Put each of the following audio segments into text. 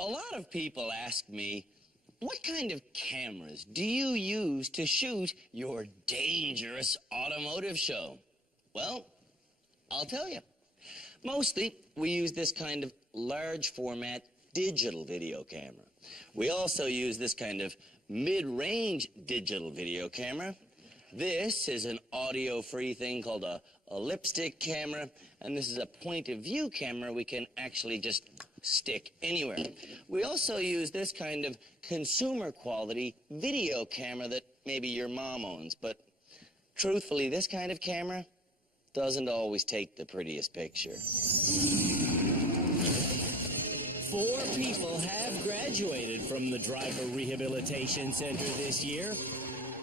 A lot of people ask me, what kind of cameras do you use to shoot your dangerous automotive show? Well, I'll tell you. Mostly, we use this kind of large format digital video camera. We also use this kind of mid-range digital video camera. This is an audio-free thing called a lipstick camera, and this is a point-of-view camera we can actually just stick anywhere. We also use this kind of consumer-quality video camera that maybe your mom owns, but truthfully, this kind of camera doesn't always take the prettiest picture. 4 people have graduated from the Driver Rehabilitation Center this year,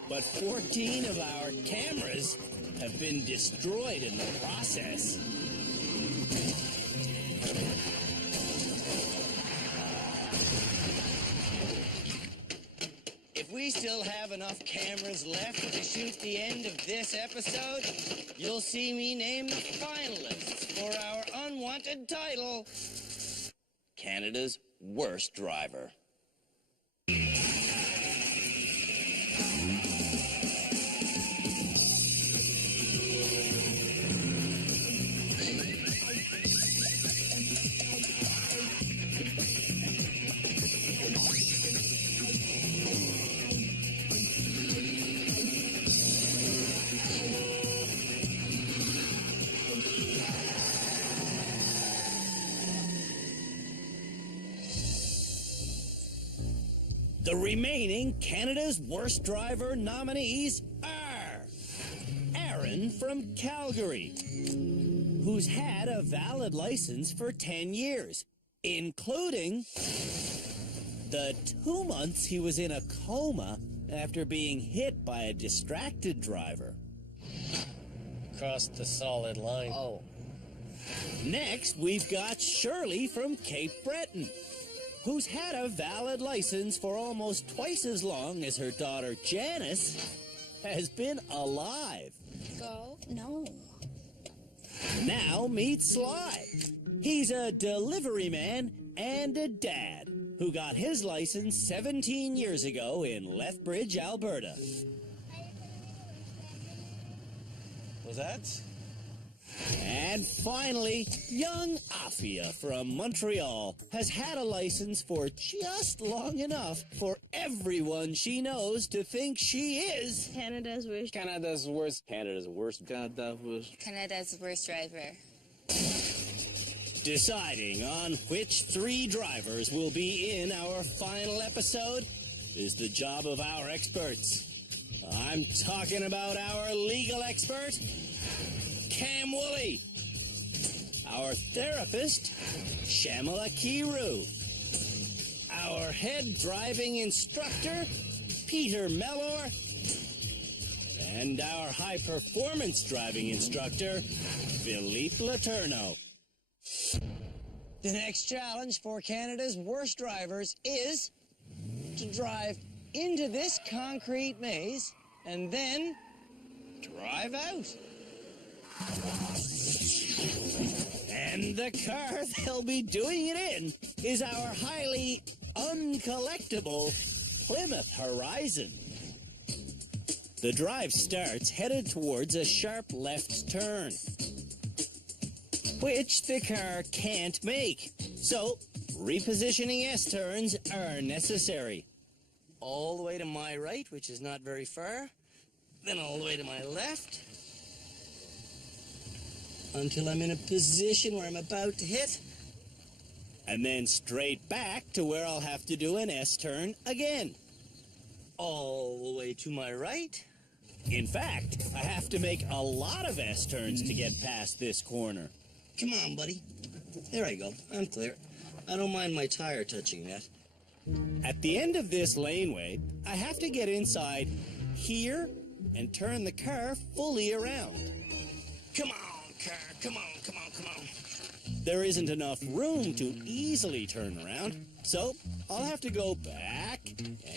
but 14 of our cameras have been destroyed in the process. If we still have enough cameras left to shoot the end of this episode, you'll see me name the finalists for our unwanted title, Canada's Worst Driver. The remaining Canada's Worst Driver nominees are Aaron from Calgary, who's had a valid license for 10 years, including the 2 months he was in a coma after being hit by a distracted driver. Crossed the solid line. Oh. Next, we've got Shirley from Cape Breton, who's had a valid license for almost twice as long as her daughter Janice has been alive. Go? No. Now meet Sly. He's a delivery man and a dad who got his license 17 years ago in Lethbridge, Alberta. Was that? And finally, young Afia from Montreal has had a license for just long enough for everyone she knows to think she is Canada's worst. Canada's worst. Canada's worst. Canada's worst driver. Deciding on which 3 drivers will be in our final episode is the job of our experts. I'm talking about our legal expert, Cam Woolley, our therapist, Shamala Kiru, our head driving instructor, Peter Mellor, and our high-performance driving instructor, Philippe Letourneau. The next challenge for Canada's worst drivers is to drive into this concrete maze and then drive out. And the car they'll be doing it in is our highly uncollectible Plymouth Horizon. The drive starts headed towards a sharp left turn, which the car can't make. So, repositioning S-turns are necessary. All the way to my right, which is not very far, then all the way to my left, until I'm in a position where I'm about to hit. And then straight back to where I'll have to do an S-turn again. All the way to my right. In fact, I have to make a lot of S-turns to get past this corner. Come on, buddy. There I go. I'm clear. I don't mind my tire touching that. At the end of this laneway, I have to get inside here and turn the car fully around. Come on, car. Come on, come on, come on. There isn't enough room to easily turn around, so I'll have to go back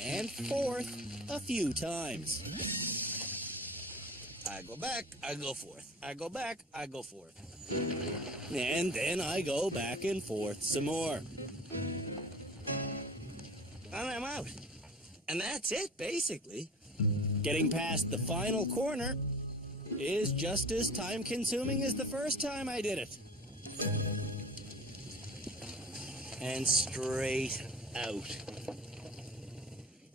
and forth a few times. I go back, I go forth. I go back, I go forth. And then I go back and forth some more. and I'm out. And that's it, basically. Getting past the final corner is just as time-consuming as the first time I did it. And straight out.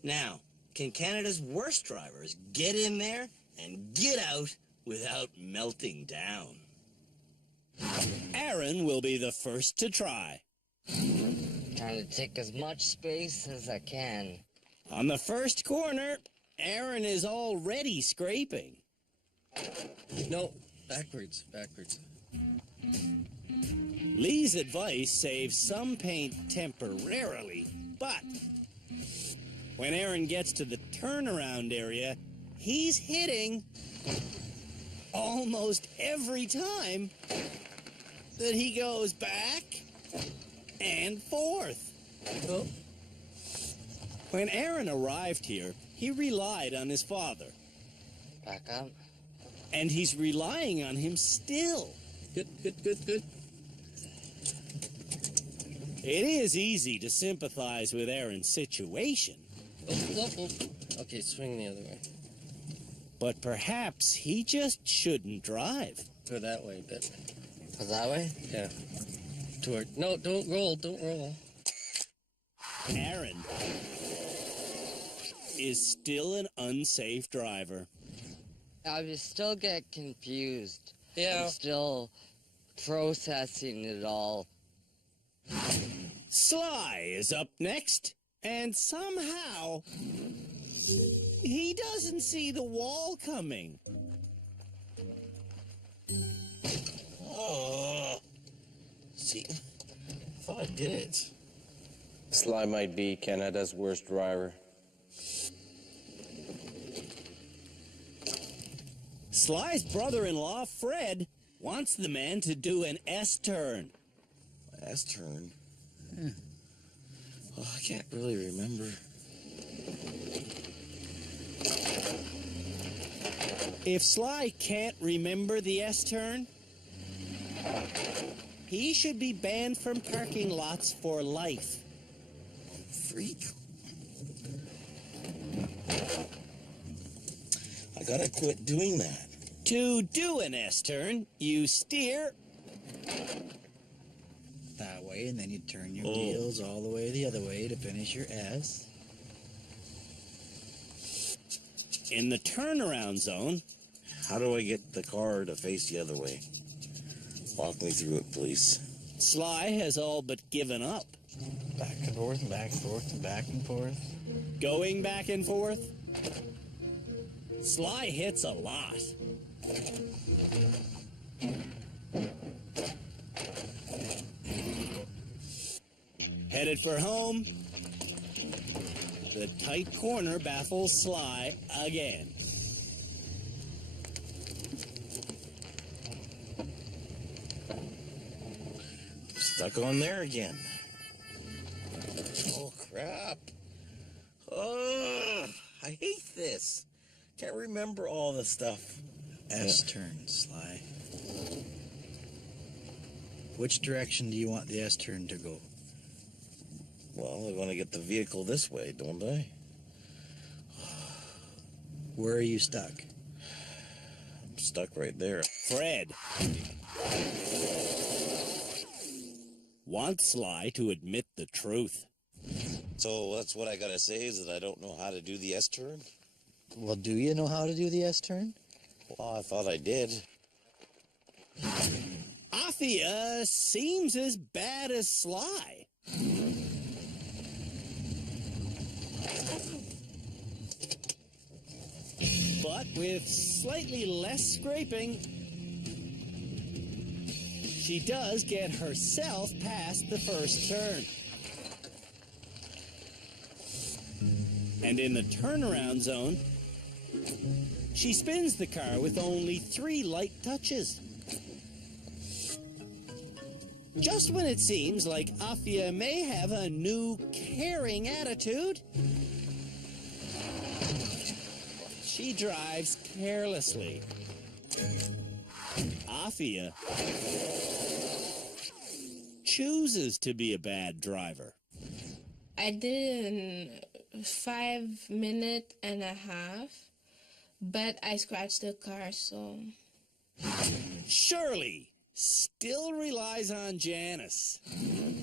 Now, can Canada's worst drivers get in there and get out without melting down? Aaron will be the first to try. Trying to take as much space as I can. On the first corner, Aaron is already scraping. No, backwards. Lee's advice saves some paint temporarily, but when Aaron gets to the turnaround area, he's hitting almost every time that he goes back and forth. Oh. When Aaron arrived here, he relied on his father, Back up. and he's relying on him still. Good. It is easy to sympathize with Aaron's situation, Oh. Okay, swing the other way. but perhaps he just shouldn't drive. Go that way a bit. Was that way? Yeah. Toward. No, don't roll. Aaron is still an unsafe driver. I just still get confused. Yeah. I'm still processing it all. Sly is up next, and somehow he doesn't see the wall coming. Oh, see, I thought I did it. Sly might be Canada's worst driver. Sly's brother-in-law, Fred, wants the man to do an S-turn. Last turn. Oh, I can't really remember. If Sly can't remember the S-turn, he should be banned from parking lots for life. Freak. I gotta quit doing that. To do an S-turn, you steer that way, and then you turn your wheels all the way the other way to finish your S. in the turnaround zone. How do I get the car to face the other way? Walk me through it, please. Sly has all but given up. Back and forth and back and forth and back and forth. Going back and forth, Sly hits a lot. Headed for home, the tight corner baffles Sly again. Stuck on there again. Oh, crap. Oh, I hate this. Can't remember all the stuff. S turn, Sly. Which direction do you want the S turn to go? Well, I want to get the vehicle this way, don't I? Where are you stuck? I'm stuck right there. Fred wants Sly to admit the truth. So that's what I gotta say, is that I don't know how to do the S-turn? Well, do you know how to do the S turn? Well, I thought I did. Afia seems as bad as Sly. But with slightly less scraping, she does get herself past the first turn. And in the turnaround zone, she spins the car with only 3 light touches. Just when it seems like Afia may have a new caring attitude, she drives carelessly. Afia chooses to be a bad driver. I did it in 5 minutes and a half, but I scratched the car, so... Shirley still relies on Janice.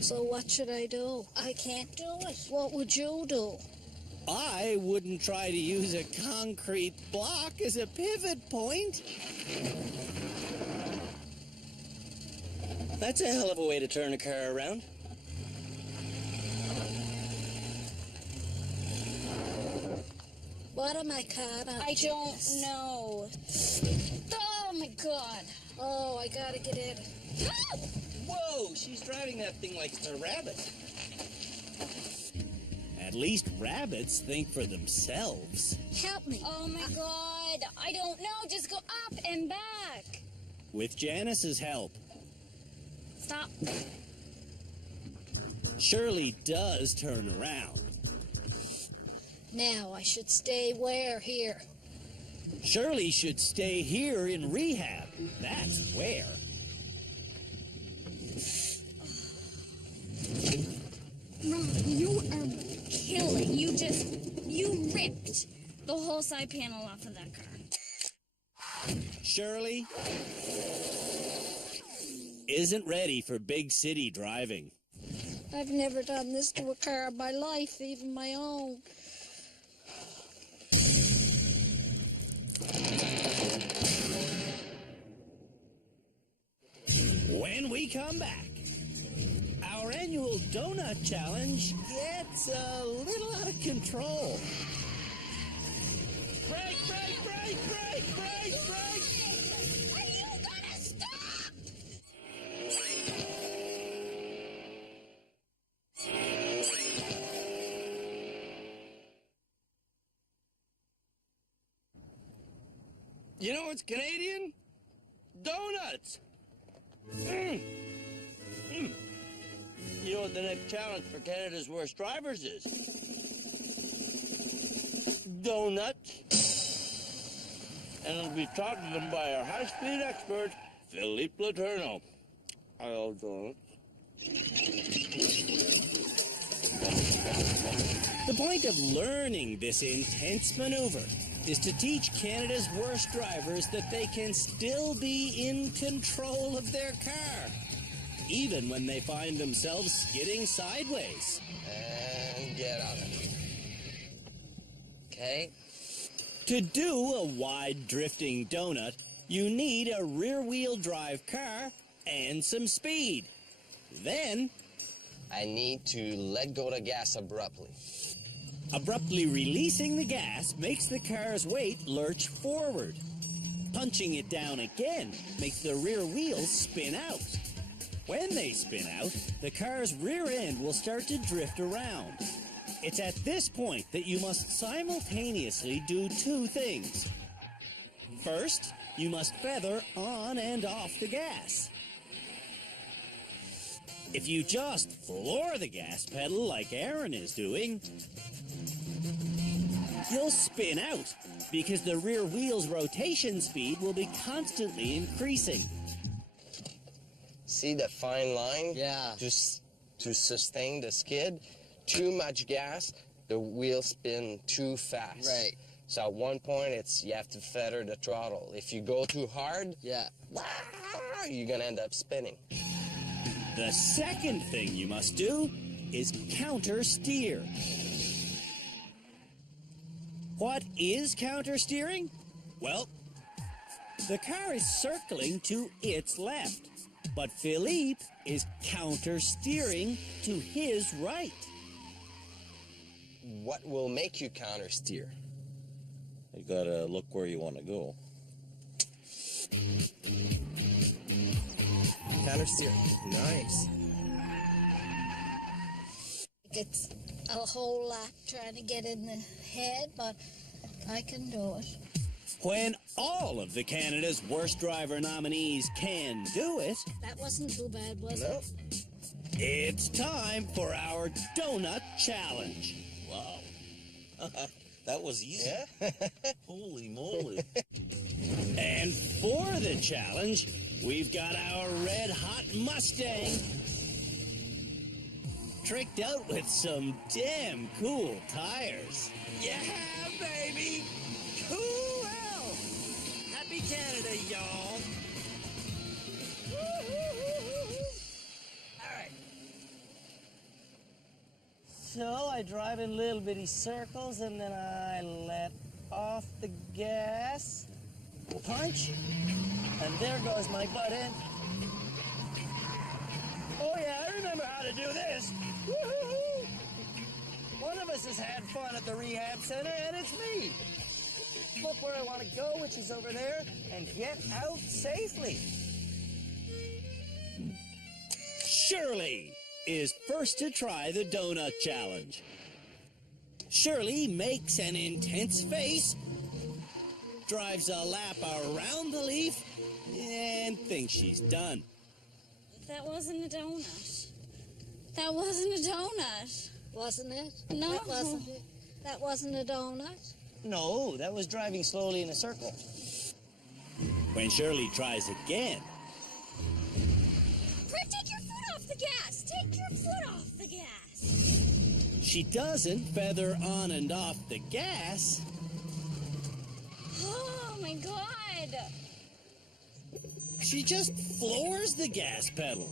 So what should I do? I can't do it. What would you do? I wouldn't try to use a concrete block as a pivot point. That's a hell of a way to turn a car around. What am I caught up? I don't know. Oh my god. Oh, I gotta get in. Whoa, she's driving that thing like it's a rabbit. At least rabbits think for themselves. Help me. Oh my god. I don't know. Just go up and back. With Janice's help, Stop. Shirley does turn around. Now I should stay where here? Shirley should stay here in rehab. That's where. Ron, you are killing. You ripped the whole side panel off of that car. Shirley isn't ready for big city driving. I've never done this to a car in my life, even my own. When we come back, our annual donut challenge gets a little out of control. Break, break, break, break, break, break! Are you gonna stop? You know what's Canadian? Donuts! You know what the next challenge for Canada's worst drivers is? Donuts. And it'll be taught to them by our high-speed expert, Philippe Letourneau. I love donuts. The point of learning this intense maneuver is to teach Canada's worst drivers that they can still be in control of their car, even when they find themselves skidding sideways. And get out of it. Okay? To do a wide drifting donut, you need a rear-wheel drive car and some speed. Then, I need to let go of the gas abruptly. abruptly releasing the gas makes the car's weight lurch forward. Punching it down again makes the rear wheels spin out. When they spin out, the car's rear end will start to drift around. It's at this point that you must simultaneously do two things. First, you must feather on and off the gas. If you just floor the gas pedal like Aaron is doing, you'll spin out because the rear wheel's rotation speed will be constantly increasing. See the fine line? Yeah. Just to sustain the skid. Too much gas, the wheels spin too fast. Right. So at one point, you have to feather the throttle. If you go too hard, Yeah. you're gonna end up spinning. The second thing you must do is counter steer. What is counter steering? Well, the car is circling to its left, but Philippe is counter steering to his right. What will make you counter steer? You gotta look where you want to go. Counter steer. Nice. It's a whole lot trying to get in the head, but I can do it. When all of the Canada's worst driver nominees can do it, That wasn't too bad, was No. it? it's time for our donut challenge. Wow. That was easy. Yeah? Holy moly. And for the challenge, we've got our red-hot Mustang. tricked out with some damn cool tires. Yeah, baby! Cool! Happy Canada, y'all! Alright. So I drive in little bitty circles and then I let off the gas. Punch. And there goes my butt end. Oh yeah, I remember how to do this. Woo-hoo-hoo. One of us has had fun at the rehab center, and it's me. Look where I want to go, which is over there, and get out safely. Shirley is first to try the donut challenge. Shirley makes an intense face, drives a lap around the leaf, and thinks she's done. That wasn't a donut. That wasn't a donut. Wasn't it? No. That wasn't it. That wasn't a donut. No, that was driving slowly in a circle. When Shirley tries again, Fred, take your foot off the gas! Take your foot off the gas! she doesn't feather on and off the gas. Oh my god! She just floors the gas pedal.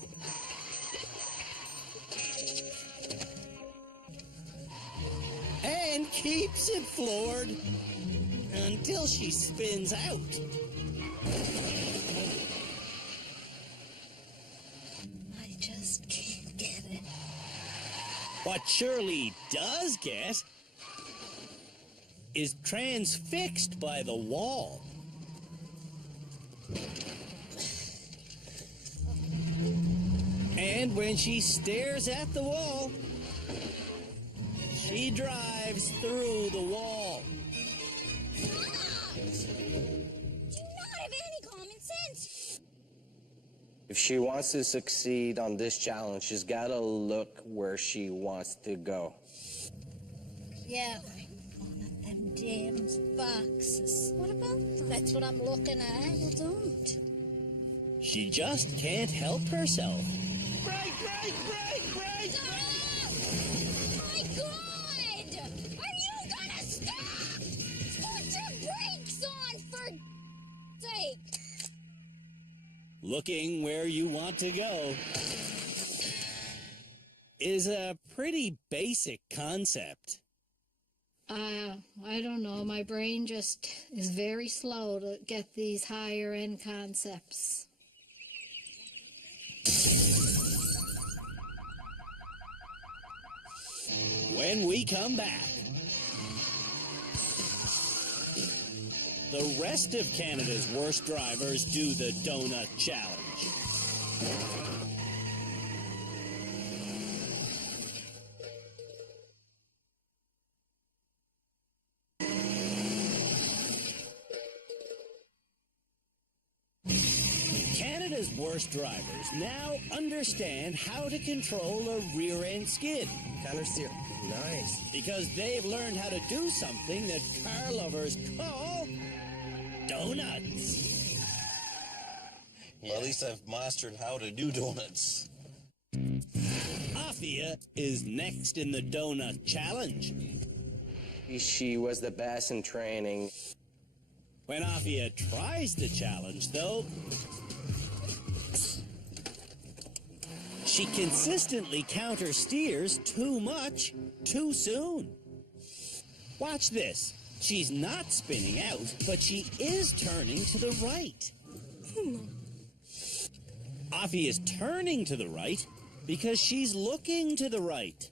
And keeps it floored until she spins out. I just can't get it. What Shirley does get is transfixed by the wall. And when she stares at the wall, she drives through the wall. Do not have any common sense. If she wants to succeed on this challenge, she's got to look where she wants to go. Yeah, them damn boxes. What about them? That's what I'm looking at. Well, don't. She just can't help herself. Brake, brake, brake, brake! My god! Are you gonna stop? Put your brakes on, for sake! Looking where you want to go is a pretty basic concept. I don't know. My brain just is very slow to get these higher end concepts. When we come back, the rest of Canada's worst drivers do the donut challenge. Canada's worst drivers now understand how to control a rear-end skid. Counter steer. Nice. Because they've learned how to do something that car lovers call donuts. Well, at least I've mastered how to do donuts. Afia is next in the donut challenge. She was the best in training. When Afia tries the challenge, though, she consistently countersteers too much, too soon. Watch this. She's not spinning out, but she is turning to the right. Afia is turning to the right because she's looking to the right.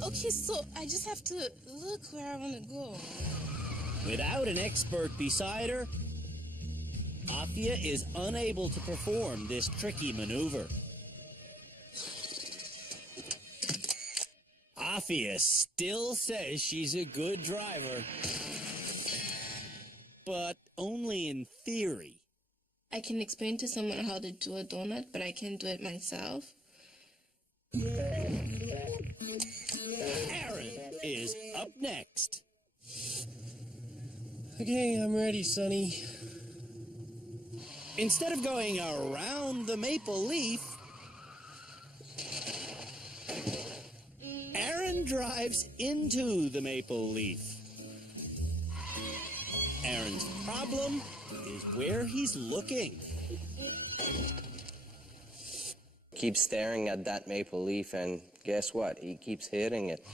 Okay, so I just have to look where I want to go. Without an expert beside her, Afia is unable to perform this tricky maneuver. Afia still says she's a good driver, but only in theory. I can explain to someone how to do a donut, but I can't do it myself. Aaron is up next. Okay, I'm ready, Sonny. Instead of going around the maple leaf, Aaron drives into the maple leaf. Aaron's problem is where he's looking. Keeps staring at that maple leaf, and guess what? He keeps hitting it.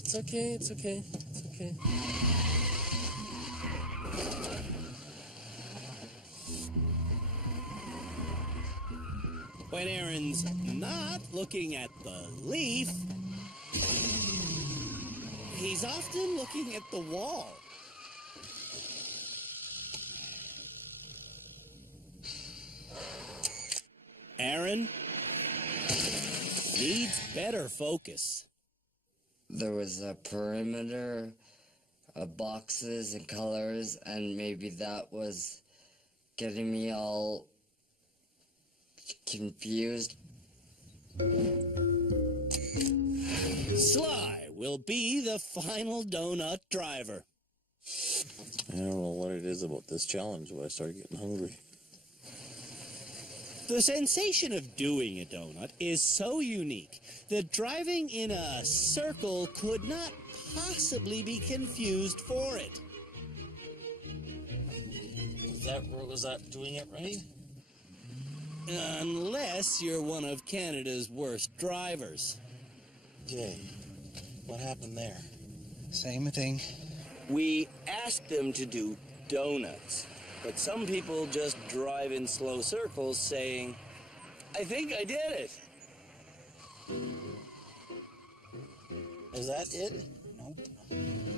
It's okay, it's okay, it's okay. When Aaron's not looking at the leaf, he's often looking at the wall. Aaron needs better focus. There was a perimeter of boxes and colors, and maybe that was getting me all confused. Sly will be the final donut driver. I don't know what it is about this challenge, but I started getting hungry. The sensation of doing a donut is so unique that driving in a circle could not possibly be confused for it. Was that doing it right? Unless you're one of Canada's worst drivers. Okay. What happened there? Same thing. We asked them to do donuts, but some people just drive in slow circles saying, I think I did it. Is that it? Nope.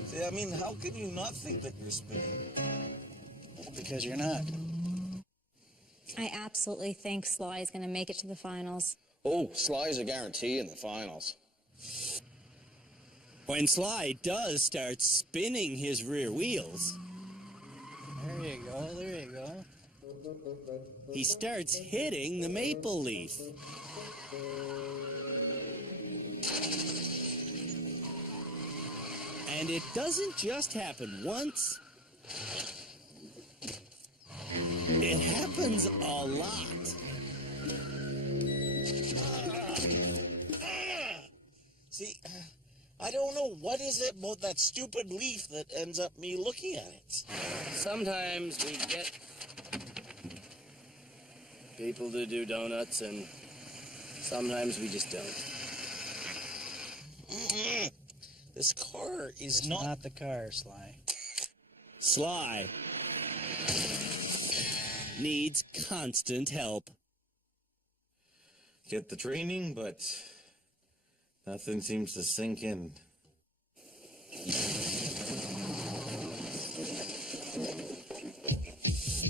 See, I mean, how can you not think that you're spinning? Because you're not. I absolutely think Sly is going to make it to the finals. Oh, Sly's a guarantee in the finals. When Sly does start spinning his rear wheels, There you go, there you go. he starts hitting the maple leaf. And it doesn't just happen once. It happens a lot. See, I don't know what is it about that stupid leaf that ends up me looking at it. Sometimes we get people to do donuts, and sometimes we just don't. This car is It's not... not the car, Sly. Sly needs constant help. Get the training, but nothing seems to sink in.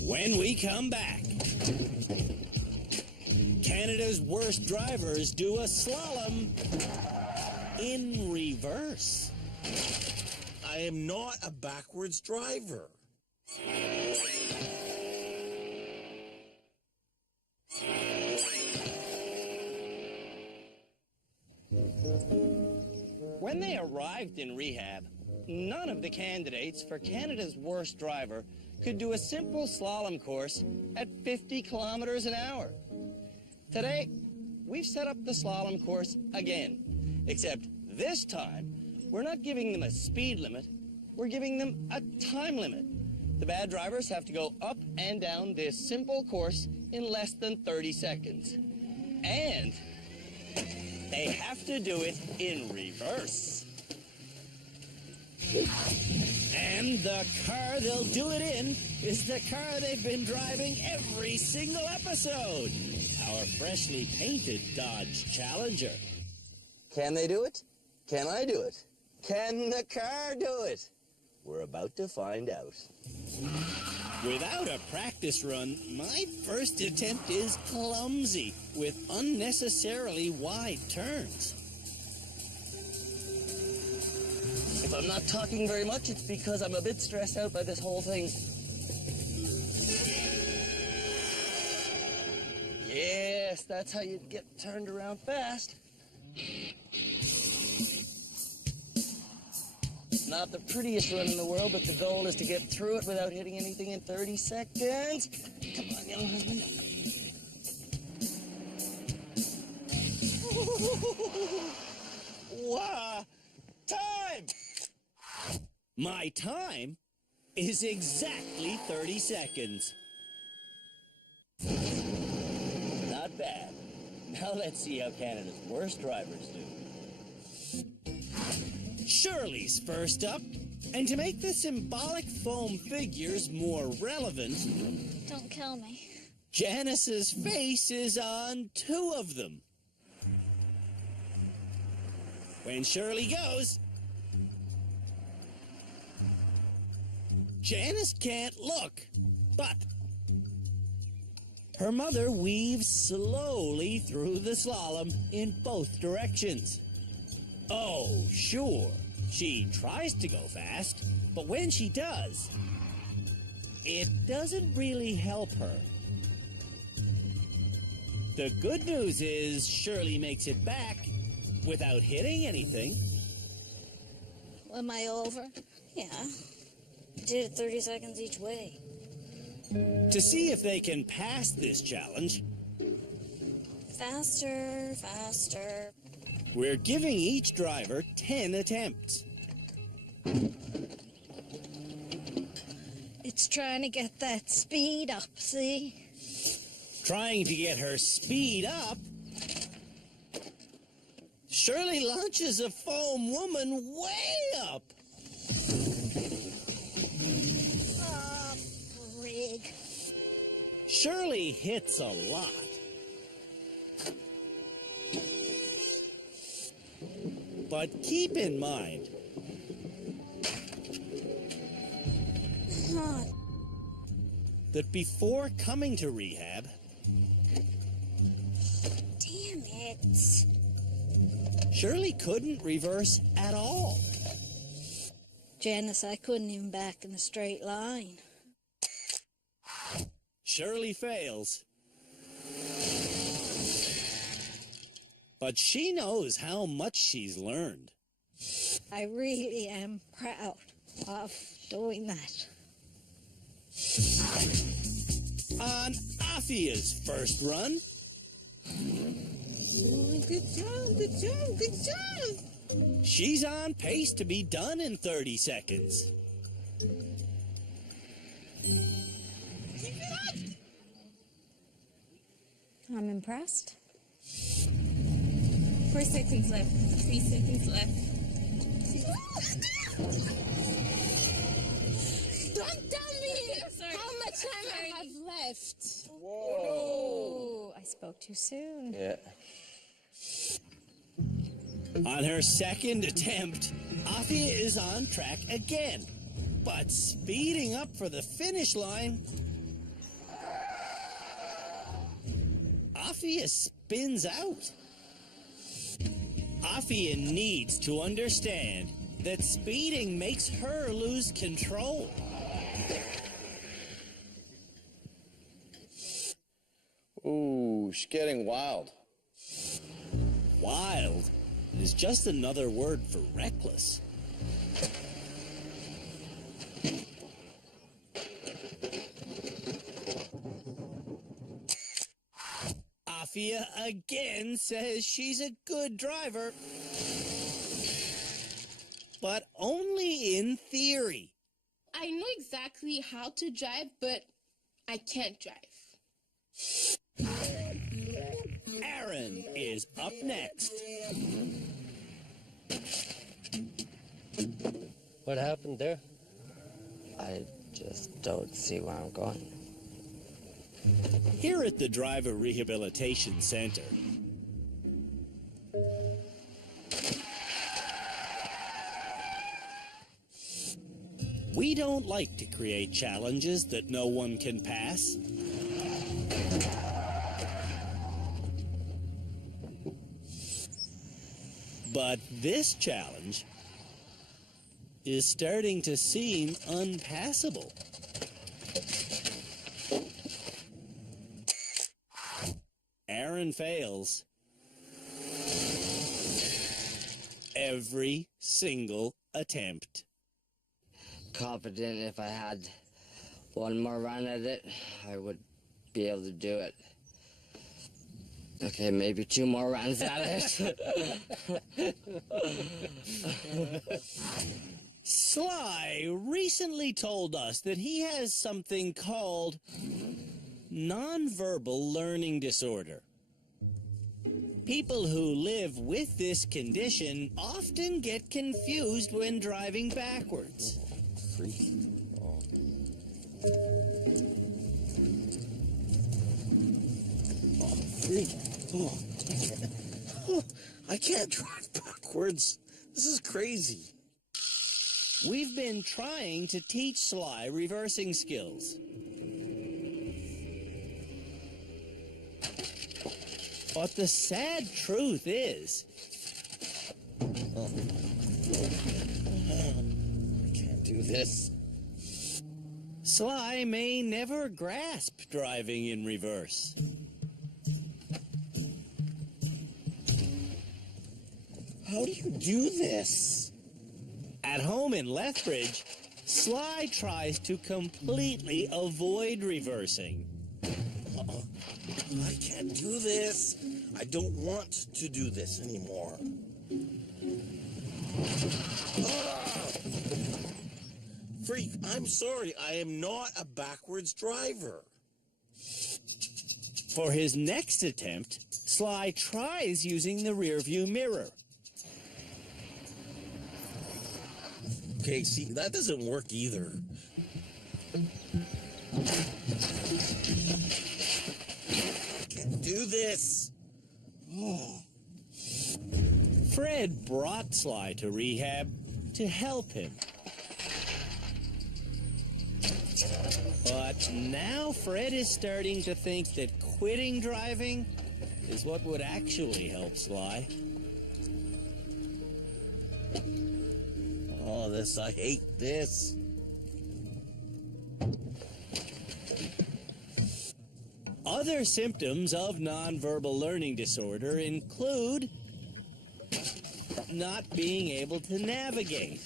When we come back, Canada's worst drivers do a slalom in reverse. I am not a backwards driver. When they arrived in rehab, none of the candidates for Canada's worst driver could do a simple slalom course at 50 kilometers an hour. Today, we've set up the slalom course again, except this time, we're not giving them a speed limit, we're giving them a time limit. The bad drivers have to go up and down this simple course in less than 30 seconds. And they have to do it in reverse. And the car they'll do it in is the car they've been driving every single episode. Our freshly painted Dodge Challenger. Can they do it? Can I do it? Can the car do it? We're about to find out. Without a practice run, my first attempt is clumsy with unnecessarily wide turns. If I'm not talking very much, it's because I'm a bit stressed out by this whole thing. Yes, that's how you get turned around fast. Not the prettiest run in the world, but the goal is to get through it without hitting anything in 30 seconds. Come on, young husband. Wow! Time! My time is exactly 30 seconds. Not bad. Now let's see how Canada's worst drivers do. Shirley's first up, and to make the symbolic foam figures more relevant, Don't kill me. Janice's face is on 2 of them. When Shirley goes, Janice can't look, but her mother weaves slowly through the slalom in both directions. Oh, sure, she tries to go fast, but when she does, it doesn't really help her. The good news is Shirley makes it back without hitting anything. Am I over? Yeah. Did it 30 seconds each way. To see if they can pass this challenge, Faster, faster. we're giving each driver 10 attempts. It's trying to get that speed up, see? Trying to get her speed up, Shirley launches a foam woman way up. Oh, frig. Shirley hits a lot. But keep in mind, Huh. that before coming to rehab, Damn it. Shirley couldn't reverse at all. Janice, I couldn't even back in a straight line. Shirley fails. But she knows how much she's learned. I really am proud of doing that. On Afia's first run, Good job, good job, good job. she's on pace to be done in 30 seconds. I'm impressed. 4 seconds left. 3 seconds left. Don't tell me how much time I have left. Oh, I spoke too soon. Yeah. On her second attempt, Afia is on track again, but speeding up for the finish line. Afia spins out. Afia needs to understand that speeding makes her lose control. Ooh, she's getting wild. Wild is just another word for reckless. Afia again says she's a good driver, but only in theory. I know exactly how to drive, but I can't drive. Aaron is up next. What happened there? I just don't see where I'm going. Here at the Driver Rehabilitation Center, we don't like to create challenges that no one can pass. But this challenge is starting to seem unpassable. Aaron fails. Every single attempt. Confident if I had one more run at it, I would be able to do it. Okay, maybe 2 more runs at it. Sly recently told us that he has something called nonverbal learning disorder. People who live with this condition often get confused when driving backwards. I can't drive backwards. This is crazy. We've been trying to teach Sly reversing skills. But the sad truth is, I can't do this. Sly may never grasp driving in reverse. How do you do this? At home in Lethbridge, Sly tries to completely avoid reversing. I can't do this. I don't want to do this anymore. Freak, I'm sorry. I am not a backwards driver. For his next attempt, Sly tries using the rearview mirror. Okay, see, that doesn't work either. Can't do this. Oh. Fred brought Sly to rehab to help him. But now Fred is starting to think that quitting driving is what would actually help Sly. Oh, I hate this. Other symptoms of nonverbal learning disorder include not being able to navigate.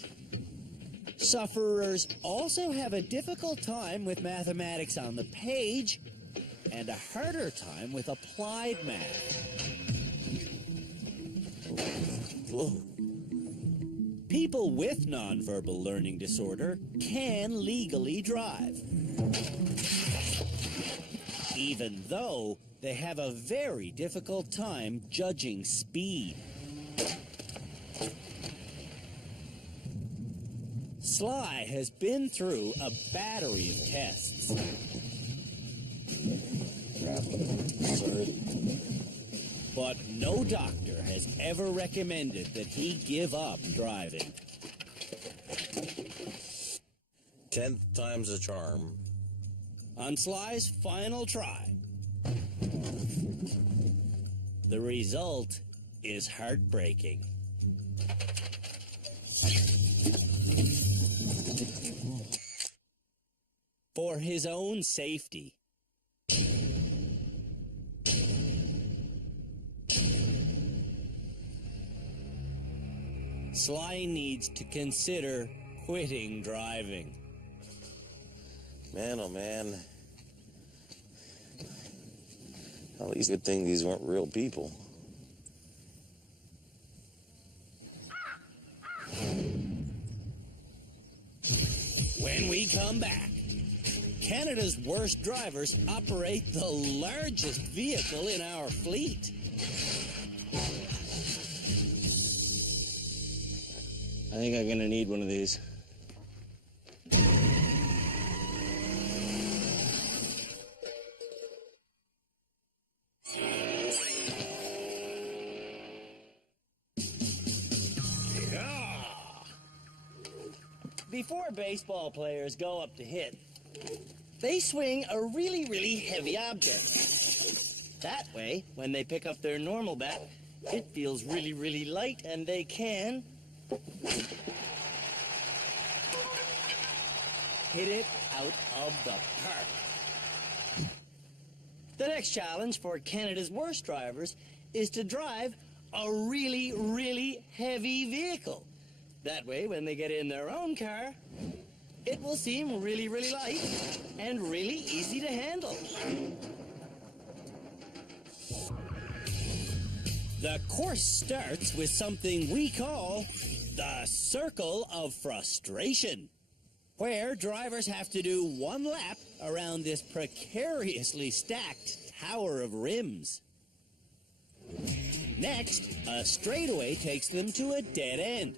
Sufferers also have a difficult time with mathematics on the page and a harder time with applied math. Whoa. People with nonverbal learning disorder can legally drive, even though they have a very difficult time judging speed. Sly has been through a battery of tests. Sorry. But no doctor has ever recommended that he give up driving. 10th time's a charm. On Sly's final try, the result is heartbreaking. For his own safety, Sly needs to consider quitting driving. Man, oh man. At least good thing these weren't real people. When we come back, Canada's worst drivers operate the largest vehicle in our fleet. I think I'm gonna need one of these. Before baseball players go up to hit, they swing a really, really heavy object. That way, when they pick up their normal bat, it feels really, really light and they can hit it out of the park. The next challenge for Canada's worst drivers is to drive a really, really heavy vehicle. That way, when they get in their own car, it will seem really, really light and really easy to handle. The course starts with something we call the Circle of Frustration, where drivers have to do one lap around this precariously stacked tower of rims. Next, a straightaway takes them to a dead end.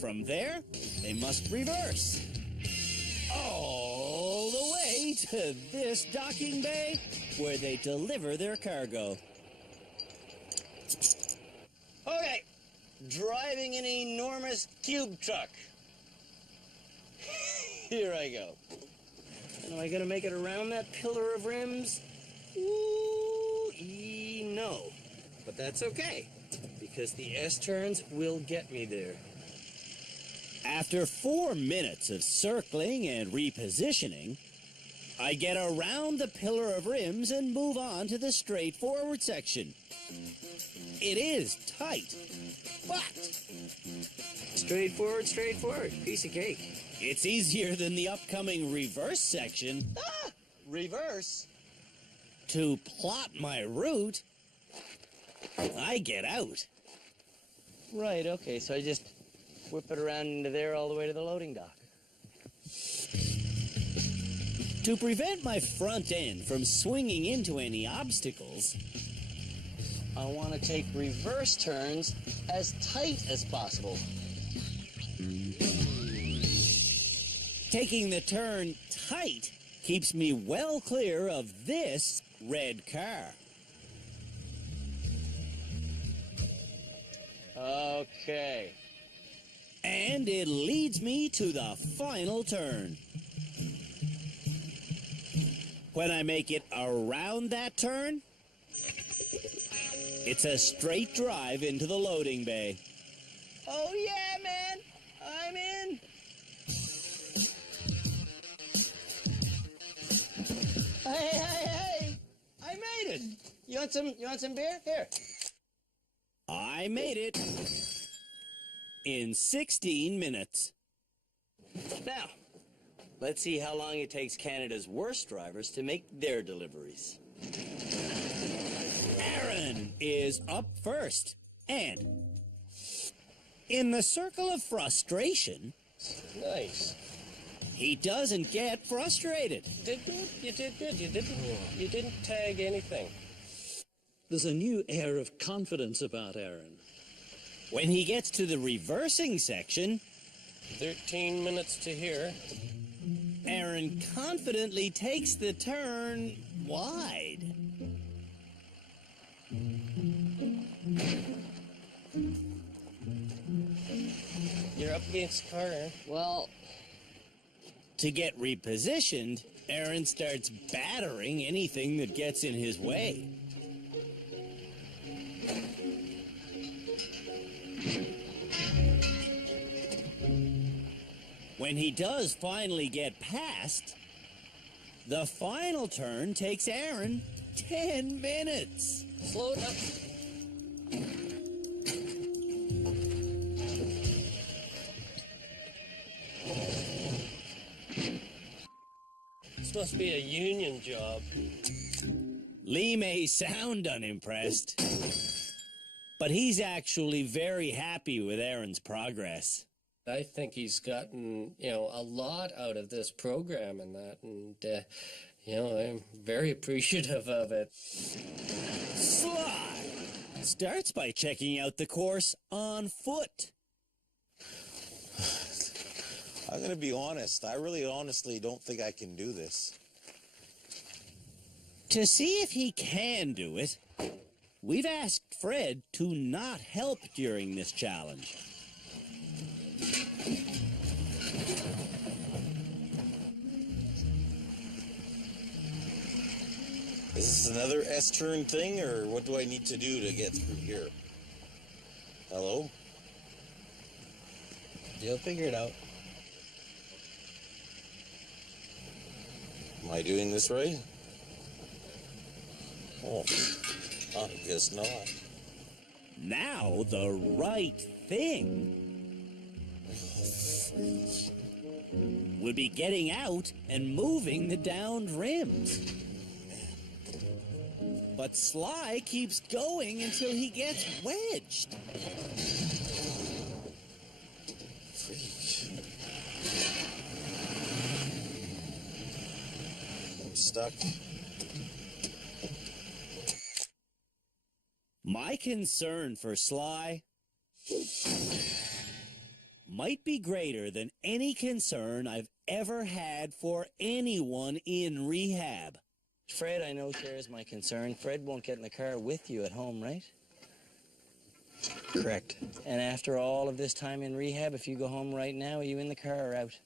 From there, they must reverse all the way to this docking bay where they deliver their cargo. Okay, driving an enormous cube truck. Here I go. Am I gonna make it around that pillar of rims? Ooh, no. But that's okay, because the S-turns will get me there. After 4 minutes of circling and repositioning, I get around the pillar of rims and move on to the straightforward section. It is tight, but straightforward, piece of cake. It's easier than the upcoming reverse section. Ah, reverse? To plot my route, I get out. Right, okay, so I just whip it around into there all the way to the loading dock. To prevent my front end from swinging into any obstacles, I want to take reverse turns as tight as possible. Taking the turn tight keeps me well clear of this red car. Okay. And it leads me to the final turn. When I make it around that turn, it's a straight drive into the loading bay. Oh yeah, man! I'm in! Hey! I made it! You want some beer? Here. I made it in 16 minutes. Now, let's see how long it takes Canada's worst drivers to make their deliveries. Aaron is up first, and in the circle of frustration, Nice. he doesn't get frustrated. Did good. You did good. You didn't tag anything. There's a new air of confidence about Aaron. When he gets to the reversing section, 13 minutes to here. Aaron confidently takes the turn wide. You're up against the car, Aaron. Well, to get repositioned, Aaron starts battering anything that gets in his way. When he does finally get past, the final turn takes Aaron 10 minutes. Slow it up. This must be a union job. Lee may sound unimpressed, but he's actually very happy with Aaron's progress. I think he's gotten, a lot out of this program and that, and, I'm very appreciative of it. Sly starts by checking out the course on foot. I'm going to be honest. I really honestly don't think I can do this. To see if he can do it, we've asked Fred to not help during this challenge. Is this another S-turn thing, or what do I need to do to get through here? Hello? You'll figure it out. Am I doing this right? Oh, I guess not. Now the right thing would be getting out and moving the downed rims. But Sly keeps going until he gets wedged. I'm stuck. My concern for Sly might be greater than any concern I've ever had for anyone in rehab. Fred, I know, shares my concern. Fred won't get in the car with you at home, right? Correct. And after all of this time in rehab, if you go home right now, are you in the car or out?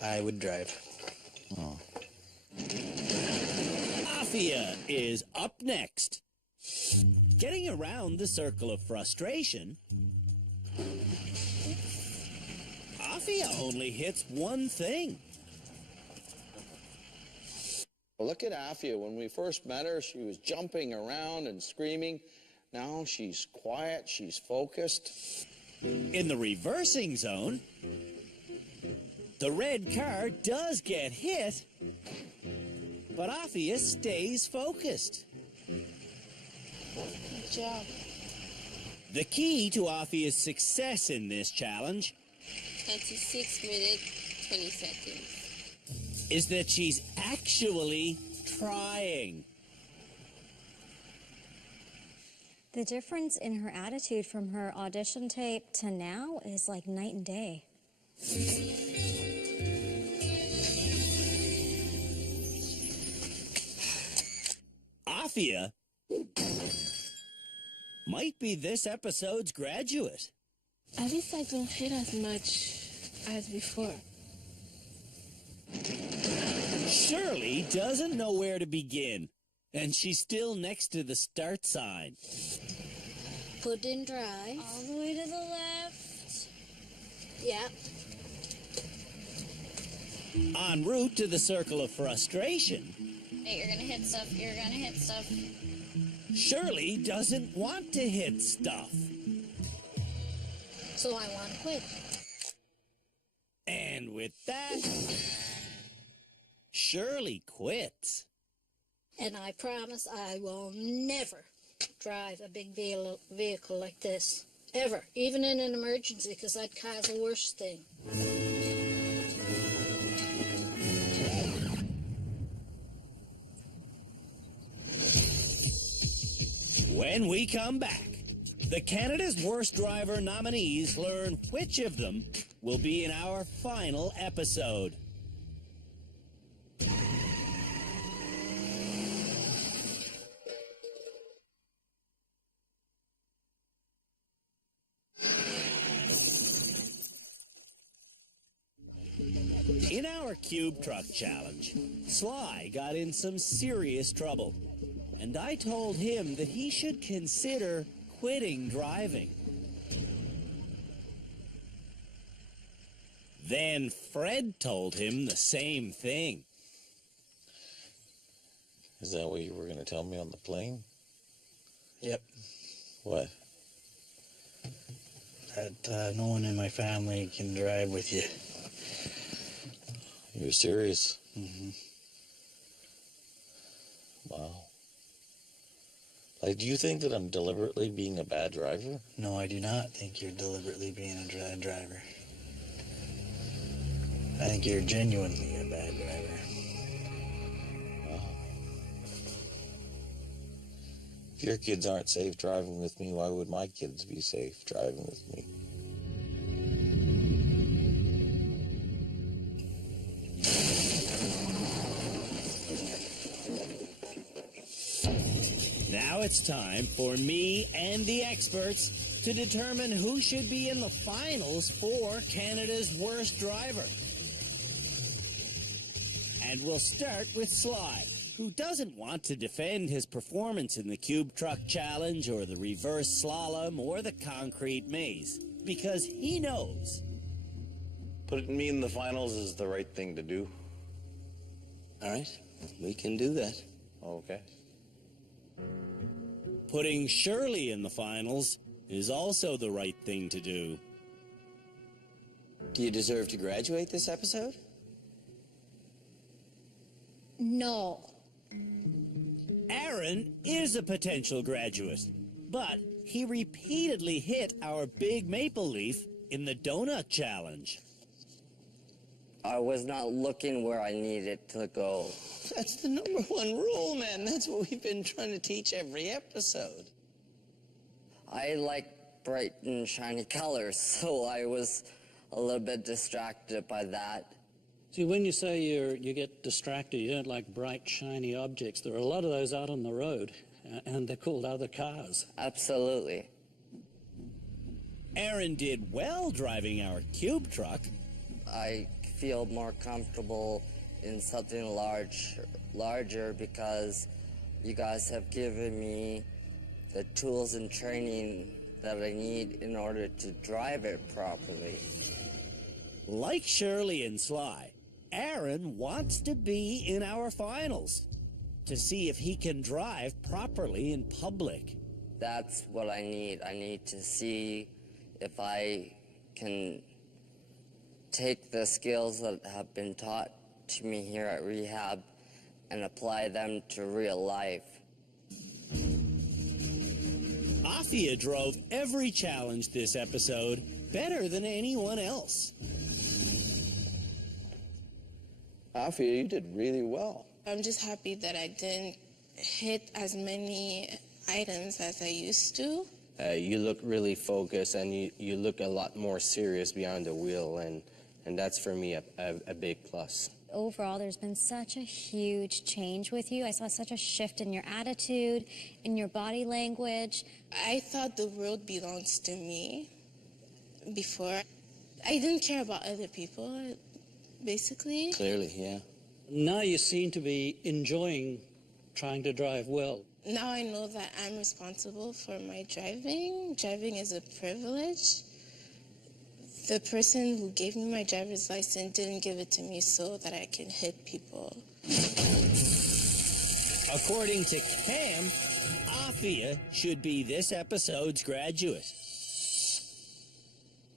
I would drive. Oh. Afia is up next. Getting around the circle of frustration, Afia only hits one thing. Look at Afia. When we first met her, she was jumping around and screaming. Now she's quiet, she's focused. In the reversing zone, the red car does get hit, but Afia stays focused. Good job. The key to Afia's success in this challenge 26 minutes, 20 seconds. is that she's actually trying. The difference in her attitude from her audition tape to now is like night and day. Afia might be this episode's graduate. At least I don't hit as much as before. Shirley doesn't know where to begin, and she's still next to the start sign. Put in drive. All the way to the left. Yep. En route to the circle of frustration, Hey, you're gonna hit stuff. You're gonna hit stuff. Shirley doesn't want to hit stuff. So I want to quit. And with that, Shirley quits. And I promise I will never drive a big vehicle like this. Ever. Even in an emergency, because I'd cause the worst thing. When we come back, the Canada's Worst Driver nominees learn which of them will be in our final episode. In our Cube Truck Challenge, Sly got in some serious trouble, and I told him that he should consider quitting driving. Then Fred told him the same thing. Is that what you were going to tell me on the plane? Yep. What? That no one in my family can drive with you. You're serious? Mm-hmm. Wow. Like, do you think that I'm deliberately being a bad driver? No, I do not think you're deliberately being a bad driver. I think you're genuinely a bad driver. Wow. If your kids aren't safe driving with me, why would my kids be safe driving with me? Now it's time for me and the experts to determine who should be in the finals for Canada's Worst Driver. And we'll start with Sly, who doesn't want to defend his performance in the Cube Truck Challenge or the Reverse Slalom or the Concrete Maze, because he knows. Putting me in the finals is the right thing to do. All right, we can do that. Okay. Putting Shirley in the finals is also the right thing to do. Do you deserve to graduate this episode? No. Aaron is a potential graduate, but he repeatedly hit our big maple leaf in the donut challenge. I was not looking where I needed to go. That's the #1 rule, man. That's what we've been trying to teach every episode. I like bright and shiny colors, so I was a little bit distracted by that. See, when you say you get distracted, you don't like bright, shiny objects, there are a lot of those out on the road, and they're called other cars. Absolutely. Aaron did well driving our cube truck. I feel more comfortable in something larger because you guys have given me the tools and training that I need in order to drive it properly. Like Shirley and Sly, Aaron wants to be in our finals to see if he can drive properly in public. That's what I need. I need to see if I can take the skills that have been taught to me here at rehab and apply them to real life. Afia drove every challenge this episode better than anyone else. Afia, you did really well. I'm just happy that I didn't hit as many items as I used to. You look really focused, and you look a lot more serious behind the wheel, and that's for me a big plus. Overall, there's been such a huge change with you. I saw such a shift in your attitude, in your body language. I thought the world belongs to me before. I didn't care about other people, basically. Clearly, yeah. Now you seem to be enjoying trying to drive well. Now I know that I'm responsible for my driving. Driving is a privilege. The person who gave me my driver's license didn't give it to me so that I can hit people. According to Cam, Afia should be this episode's graduate.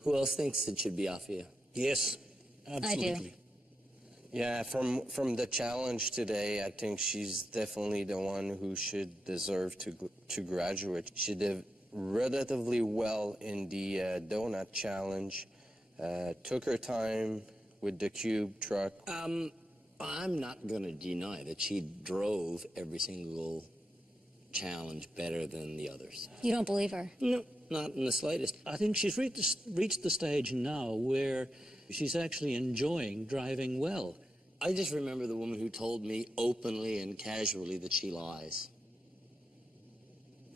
Who else thinks it should be Afia? Yes, absolutely. Yeah, from the challenge today, I think she's definitely the one who should deserve to graduate. She did relatively well in the donut challenge. Took her time with the cube truck. I'm not going to deny that she drove every single challenge better than the others. You don't believe her? No, not in the slightest. I think she's reached the stage now where she's actually enjoying driving well. I just remember the woman who told me openly and casually that she lies.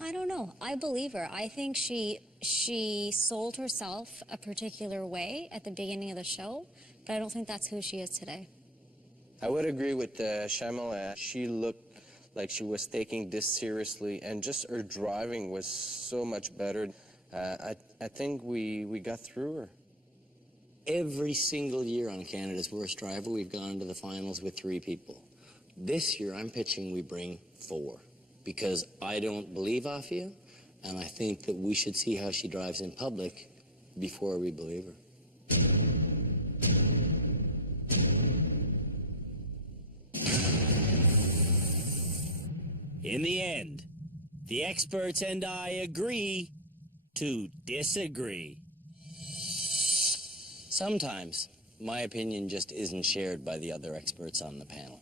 I don't know. I believe her. I think she sold herself a particular way at the beginning of the show, but I don't think that's who she is today. I would agree with Shamala. She looked like she was taking this seriously, and just her driving was so much better. I think we got through her. Every single year on Canada's Worst Driver, we've gone to the finals with 3 people. This year, I'm pitching we bring 4. Because I don't believe Afia, and I think that we should see how she drives in public before we believe her. In the end, the experts and I agree to disagree. Sometimes, my opinion just isn't shared by the other experts on the panel.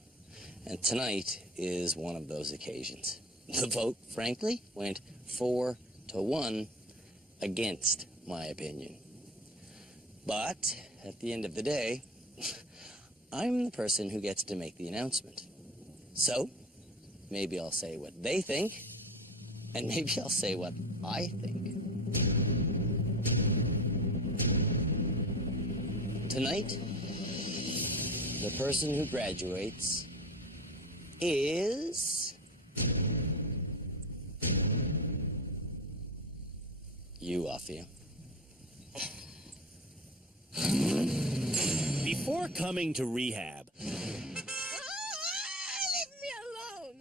And tonight is one of those occasions. The vote, frankly, went 4-1 against my opinion. But at the end of the day, I'm the person who gets to make the announcement. So, maybe I'll say what they think, and maybe I'll say what I think. Tonight, the person who graduates is you, Afia. Before coming to rehab, Leave me alone!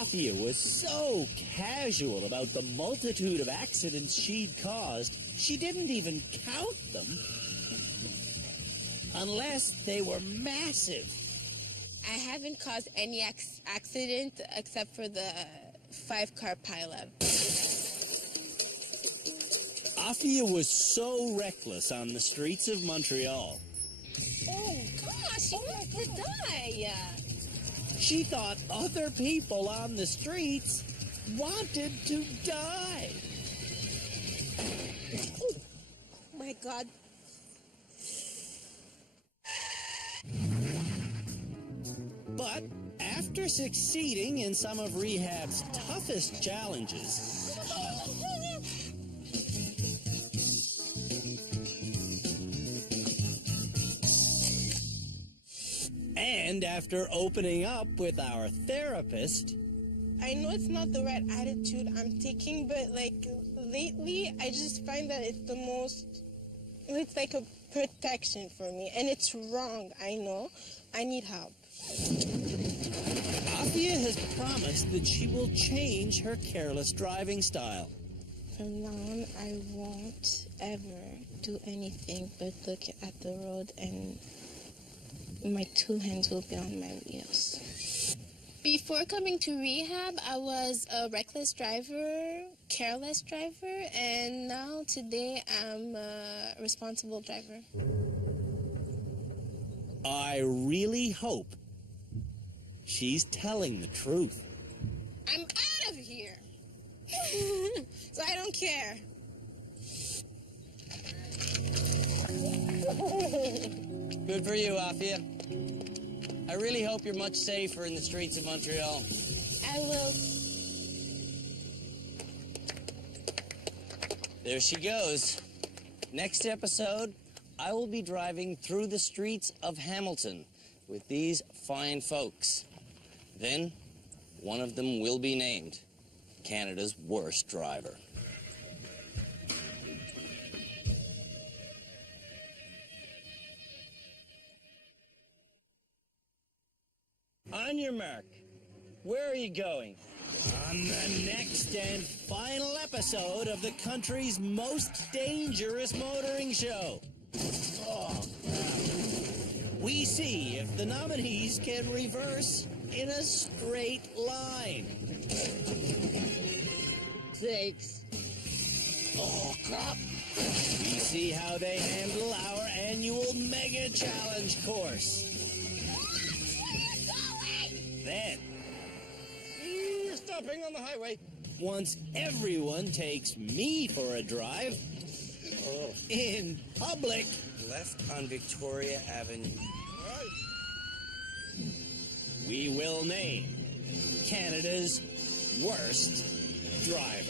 Afia was so casual about the multitude of accidents she'd caused, she didn't even count them. Unless they were massive. I haven't caused any accident except for the 5-car pileup. Afia was so reckless on the streets of Montreal. Oh gosh, you want to die. She thought other people on the streets wanted to die. Oh my God. But after succeeding in some of rehab's toughest challenges, and after opening up with our therapist, I know it's not the right attitude I'm taking, but like lately, I just find that it's like a protection for me, and it's wrong. I know. I need help. Afia has promised that she will change her careless driving style. From now on, I won't ever do anything but look at the road, and my 2 hands will be on my wheels. Before coming to rehab, I was a reckless driver, careless driver, and now today I'm a responsible driver. I really hope she's telling the truth. I'm out of here. So I don't care. Good for you, Afia. I really hope you're much safer in the streets of Montreal. I will. There she goes. Next episode, I will be driving through the streets of Hamilton with these fine folks. Then, one of them will be named Canada's worst driver. On your mark. Where are you going? On the next and final episode of the country's most dangerous motoring show. Oh, we see if the nominees can reverse in a straight line. Thanks. Oh, crap. We see how they handle our annual Mega Challenge course. Then, You're stopping on the highway. once everyone takes me for a drive, in public, Left on Victoria Avenue. we will name Canada's worst driver.